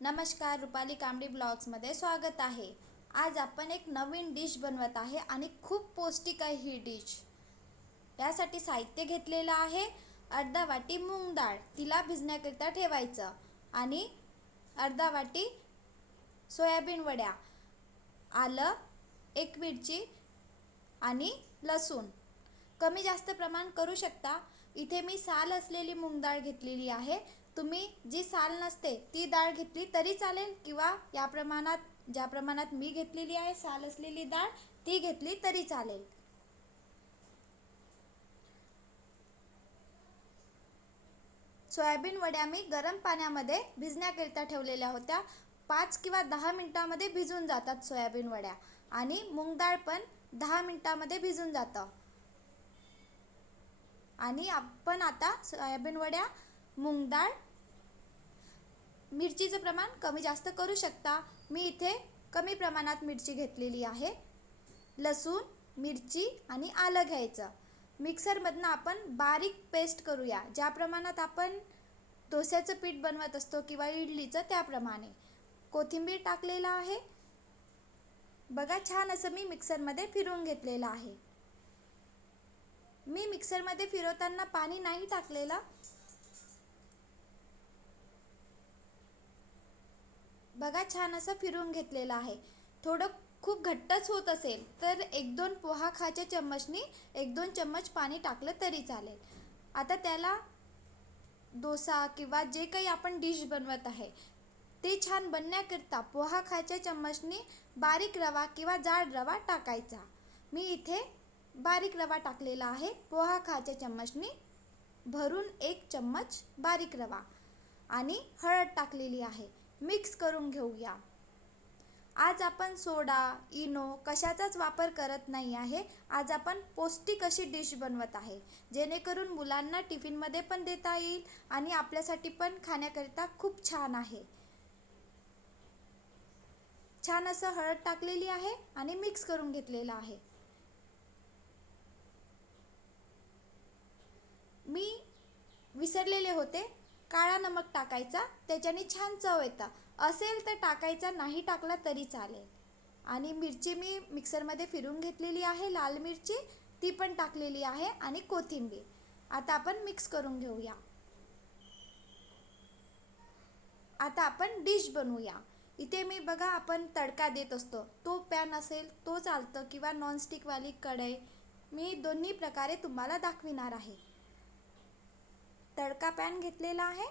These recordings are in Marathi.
नमस्कार, रुपाली कांबडी ब्लॉग्समध्ये स्वागत आहे। आज आपण एक नवीन डिश बनवत आहे आणि खूप पौष्टिक आहे ही डिश। यासाठी साहित्य घेतलेलं आहे अर्धा वाटी मूग डाळ, तिला भिजण्याकरिता ठेवायचं, आणि अर्धा वाटी सोयाबीन वड्या, आलं, एक मिरची आणि लसूण। कमी जास्त प्रमाण करू शकता। इथे मी साल असलेली मूग डाळ घेतलेली आहे। तुम्ही जी साल नसते ती डाळ घेतली तरी चालेल, किंवा ज्या प्रमाणात मी घेतलेली आहे साल असलेली डाळ ती घेतली तरी चालेल। सोयाबीन वड्या मी गरम पाण्यामध्ये भिजण्याकरिता ठेवलेल्या होत्या। 5 किंवा 10 मिनिटांमध्ये भिजून जातात सोयाबीन वड्या, आणि मूग डाळ पण 10 मिनिटांमध्ये भिजून जातं। आणि आपण आता सोयाबीन वड्या, मूग डाळ, मिरचीचं प्रमाण कमी जास्त करू शकता। मी इथे कमी प्रमाणात मिरची घेतलेली आहे। लसूण, मिरची आणि आलं घ्यायचं। मिक्सरमधनं आपण बारीक पेस्ट करूया, ज्या प्रमाणात आपण डोस्याचं पीठ बनवत असतो किंवा इडलीचं त्याप्रमाणे। कोथिंबीर टाकलेला आहे। बघा, छान असं मी मिक्सरमध्ये फिरवून घेतलेलं आहे। मी मिक्सरमध्ये फिरवताना पाणी नाही टाकलेलं। बघा, छान असं फिरवून घेतलेलं आहे। थोडं खूप घट्टच होत असेल तर 1-2 पोहा खाच्या चम्मचनी 1-2 चम्मच पाणी टाकलं तरी चालेल। आता त्याला डोसा किंवा जे काही आपण डिश बनवत आहे ते छान बनण्याकरिता पोहा खाच्या चम्मचनी बारीक रवा किंवा जाड रवा टाकायचा। मी इथे बारीक रवा टाकलेला आहे। पोहा खाच्या चम्मचनी भरून 1 चम्मच बारीक रवा आणि हळद टाकलेली आहे। मिक्स करून घेऊया। आज आपण सोडा, इनो कशाचाच वापर करत नाही आहे। आज आपण पौष्टिक अशी डिश बनवत आहे, जेणेकरून मुलांना टिफिनमध्ये पण देता येईल आणि आपल्यासाठी पण खाण्याकरिता खूप छान आहे। छान असं हळद टाकलेली आहे आणि मिक्स करून घेतलेलं आहे। मी विसरलेले होते, काळा नमक टाकायचा, त्याच्याने छान चव येतं। असेल तर टाकायचा, नाही टाकला तरी चालेल। आणि मिरची मी मिक्सरमध्ये फिरवून घेतलेली आहे, लाल मिरची ती पण टाकलेली आहे, आणि कोथिंबीर। आता आपण मिक्स करून घेऊया। आता आपण डिश बनवूया। इथे मी बघा, आपण तडका देत असतो, तो पॅन असेल तो चालतं, किंवा नॉनस्टिकवाली कढई, मी दोन्ही प्रकारे तुम्हाला दाखविणार आहे। तडका पॅन घेतलेला आहे,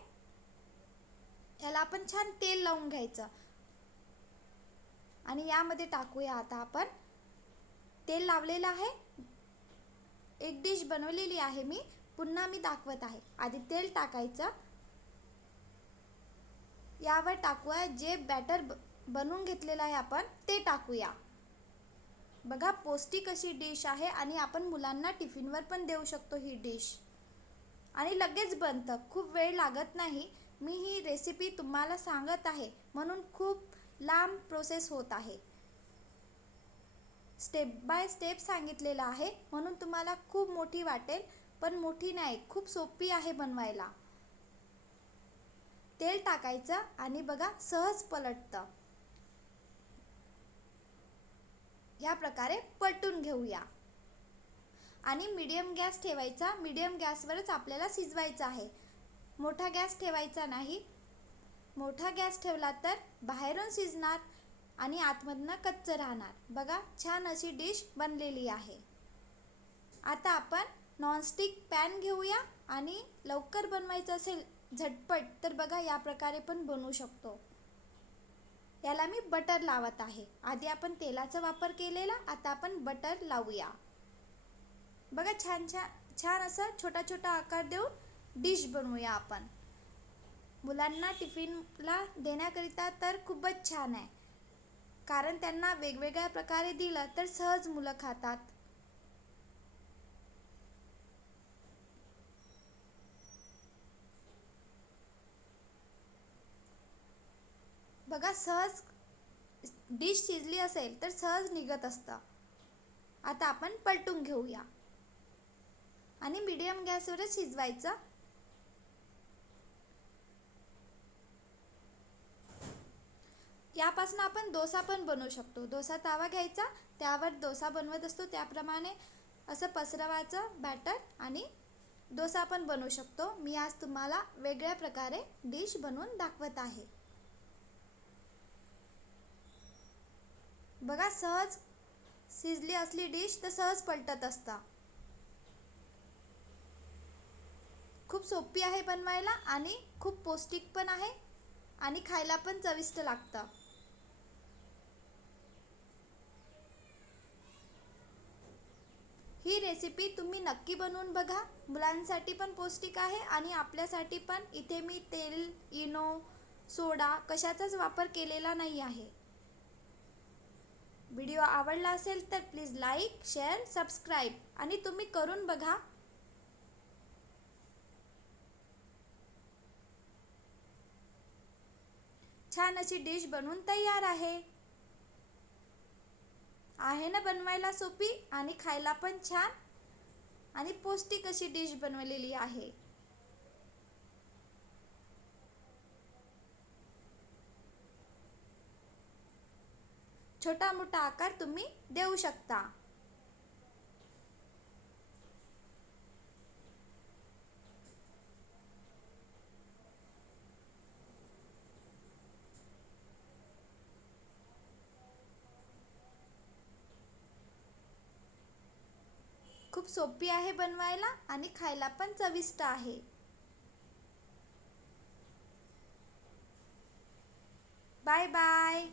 याला आपण छान तेल लावून घ्यायचं, आणि यामध्ये टाकूया आता आपण तेल लावलेलं आहे। एक डिश बनवलेली आहे मी, पुन्हा मी दाखवत आहे। आधी तेल टाकायचं, यावर टाकूया जे बॅटर बनवून घेतलेलं आहे आपण ते टाकूया। बघा, पौष्टिक अशी डिश आहे आणि आपण मुलांना टिफिनवर पण देऊ शकतो ही डिश, आणि लगेच बनतं, खूप वेळ लागत नाही। मी ही रेसिपी तुम्हाला सांगत आहे म्हणून खूप लांब प्रोसेस होत आहे। स्टेप बाय स्टेप सांगितलेलं आहे म्हणून तुम्हाला खूप मोठी वाटेल, पण मोठी नाही, खूप सोपी आहे बनवायला। तेल टाकायचं आणि बघा सहज पलटतं। या प्रकारे पलटून घेऊया, आणि मीडियम गॅस ठेवायचा। मीडियम गॅसवरच आपल्याला शिजवायचं आहे, मोठा गॅस ठेवायचा नाही। मोठा गॅस ठेवला तर बाहेरून शिजणार आणि आतमधनं कच्चं राहणार। बघा, छान अशी डिश बनलेली आहे। आता आपण नॉनस्टिक पॅन घेऊया, आणि लवकर बनवायचं असेल झटपट तर बघा या प्रकारे पण बनवू शकतो। याला मी बटर लावत आहे। आधी आपण तेलाचा वापर केलेला, आता आपण बटर लावूया। बघा, छान असं छोटा छोटा आकार देऊन डिश बनवूया आपण। मुलांना टिफिनला देण्याकरिता तर खूपच छान आहे, कारण त्यांना वेगवेगळ्या प्रकारे दिलं तर सहज मुलं खातात। बघा, सहज डिश शिजली असेल तर सहज निघत असतं। आता आपण पलटून घेऊया, आणि मीडियम गॅसवरच शिजवायचं। यापासून आपण डोसा पण बनवू शकतो. डोसा तवा घ्यायचा, त्यावर डोसा बनवत असतो त्याप्रमाणे असं पसरवायचं बॅटर आणि डोसा पण बनवू शकतो. मी आज तुम्हाला वेगळ्या प्रकारे डिश बनवून दाखवत आहे. बघा, सहज शिजली असली डिश तर सहज पलटत असता. खूप सोपी आहे बनवायला आणि खूप पौष्टिक पण आहे आणि खायला पण चविष्ट लागतं. ही रेसिपी तुम्ही नक्की बनवून बघा. मुलांसाठी पण पौष्टिक आहे आणि आपल्यासाठी पण. इथे मी तेल, इनो, सोडा कशाचाच वापर केलेला नाही आहे. व्हिडिओ आवडला असेल तर प्लीज लाईक, शेअर, सबस्क्राईब आणि तुम्ही करून बघा. छान अशी डिश बनवून तयार आहे. आहे ना बनवायला सोपी आणि खायला पण छान आणि पौष्टिक अशी डिश बनवलेली आहे. छोटा मोठा आकार तुम्ही देऊ शकता. खूप सोपी आहे बनवायला आणि खायला पण चविष्ट आहे. Bye bye.